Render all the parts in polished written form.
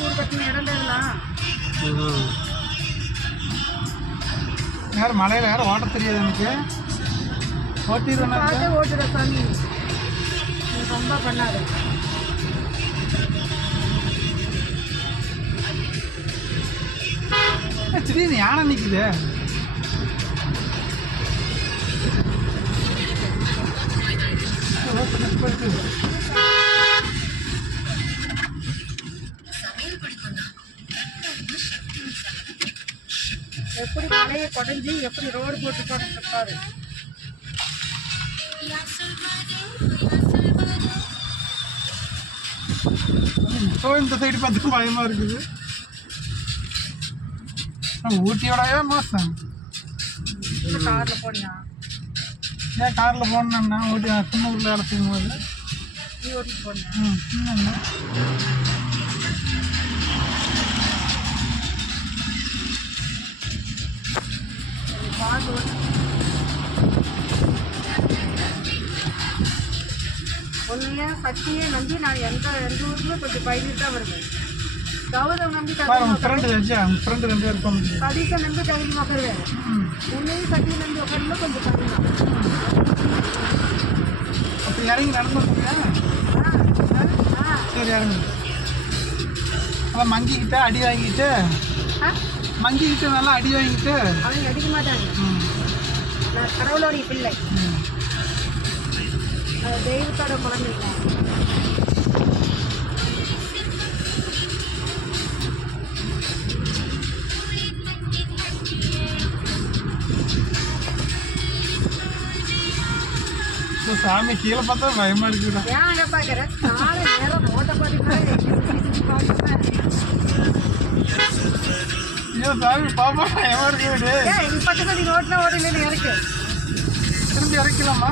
ஊர் கட்டின இடம் இல்லைங்களா? யாரும் மலையில் யாரும் ஓட்ட தெரியாது எனக்கு. ஓட்டிடுவேன் ஓட்டுற சாமி ரொம்ப பண்ணாது. திடீர்னு யானை நிற்குது. எப்படி மலையை குறைஞ்சி எப்படி ரோடு போட்டு போட்டுருப்பாரு. இந்த சைடு பார்த்து பயமா இருக்குது. ஊட்டியோடவே மோசம். கார்ல போனியா? ஏன் காரில் போனேன்னா ஊட்டி குன்னூரில் வேலை செய்யும்போது நீ ஓட்டிட்டு போனியா? ஒன்றுல சக்தியை நம்பி நான் எந்த ஊருக்குமே கொஞ்சம் பயந்துட்டு தான் வருவேன். கௌதம் நம்பி ஃப்ரெண்டு 2 பேர் இருப்பாங்க. சதீஷை நம்பி தைரியமாக வருவேன். உன்னையும் சக்தியை நம்பி உட்காந்து கொஞ்சம் பயணம். அப்போ இறங்கி நடந்து சரி இறங்கி அதான் மங்கிக்கிட்ட அடி வாங்கிட்டு நல்லா அடி வாங்கிட்டு அவங்க அடிக்க மாட்டாங்க. நான் கடவுளோடைய பிள்ளை, தெய்வத்தோட குழந்தைங்க. சாமி கீழே பார்த்தா பயமா இருக்குடா. ஏன் அங்கே பார்க்குறேன்? நாளை நேரம் ஓட்ட பார்த்துக்கிறேன். சாமி பாப்பா பயமா இருக்குது. பக்கத்தில் நீங்கள் ஓட்டினா ஓட்டல இறக்கு திரும்பி இறக்கலாமா?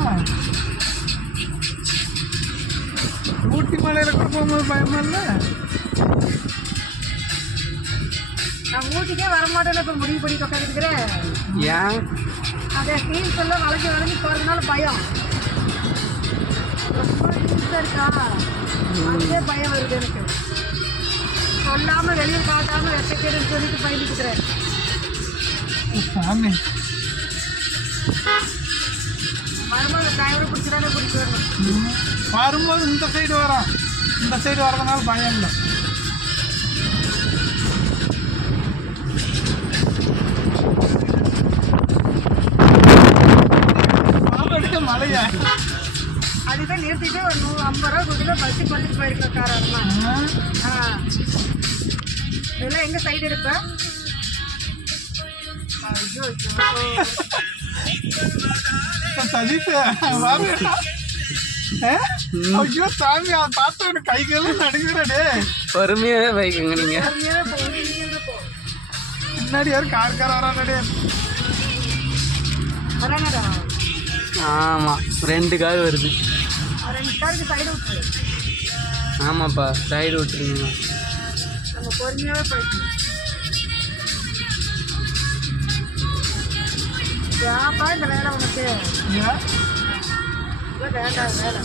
ஊட்டி மலையில் கூட போகும்போது பயமா இல்லை? நான் ஊட்டிக்கே வரமாட்டேன்னு இப்போ முடிவு பண்ணி உட்காந்துருக்கிறேன். ஏன்? அதை ஹீல்ஸ் எல்லாம் வளைஞ்சு போகிறதுனால பயம் இருக்கா? அதே பயம் வருது எனக்கு. சொல்லாமல் வெளியே காட்டாமல் வெச்சக்கேடுன்னு சொல்லிட்டு பயந்துக்கிறேன். சாமி வரும்போது டிரைவரை பிடிச்சிடானே பிடிச்சி வரணும். வரும்போது இந்த சைடு வரதுனால பயம் இல்லை. மலையா அதுதான் நிறுத்திட்டு ஒரு 50 ரூபா கொடுத்து பஸ்ஸுக்கு வந்துட்டு போயிருக்கேன் காரெல்லாம். இதெல்லாம் எங்கே சைடு இருப்பேன்? சதீஷ் ஐயோ சாமி அதை பார்த்து எனக்கு கைகள்லாம் நடுங்கிறடே. பொறுமையாவே பைக்குங்க நீங்க. முன்னாடி யாரும் கார் வரானடே. வரானடா? ஆமாம் 2 கார் வருது. 2 காருக்கு சைடு விட்டுரு. ஆமாப்பா சைடு விட்டுருங்க. நம்ம பொறுமையாகவே போயிட்டு ஏப்பா இந்த வேலை உனக்கு வேண்டாம். வேலை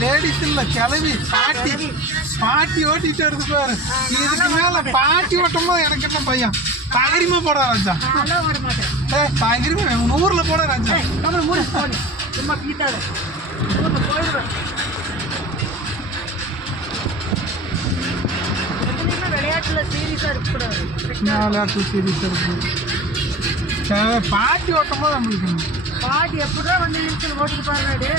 லேடிஸ் இல்லை கிளவி பாட்டி ஓட்டிட்டு வருது பாரு. இதுக்கு மேலே பாட்டி ஓட்டும்போது எனக்கு என்ன பையன் தாகிரிமா போட ராஜா. ஓட மாட்டேன். தாகிரிமா 100ல் போட ராஜா. சும்மா பீட்டாத போயிடுவேன். விளையாட்டுல சீரியஸாக இருக்கக்கூடாது. விளையாட்டு சீரியஸாக இருக்கு. பாட்டி ஓட்டும் போது நம்மளுக்கு பாட்டி எப்படிதான் வந்து இழுத்து ஓட்டுக்கு பாருடாடு.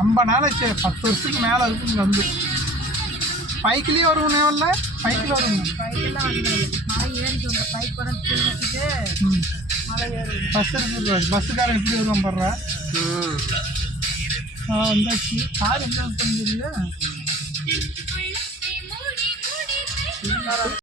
ரொம்ப நாளைக்கு 10 வருஷத்துக்கு மேலே இருக்கு. இங்கே வந்து பைக்லேயே வருவோம். நேவல்ல பைக்கில் வருவோம். பைக்கெல்லாம் வந்து மழை ஏறிட்டு வந்த பைக் படம் வச்சுட்டு மழை ஏறி பஸ் இருக்குது. பஸ்ஸுக்காரன் எப்படி வருவான் பாடுறா. வந்தாச்சு. கார் எங்கே தெரியல.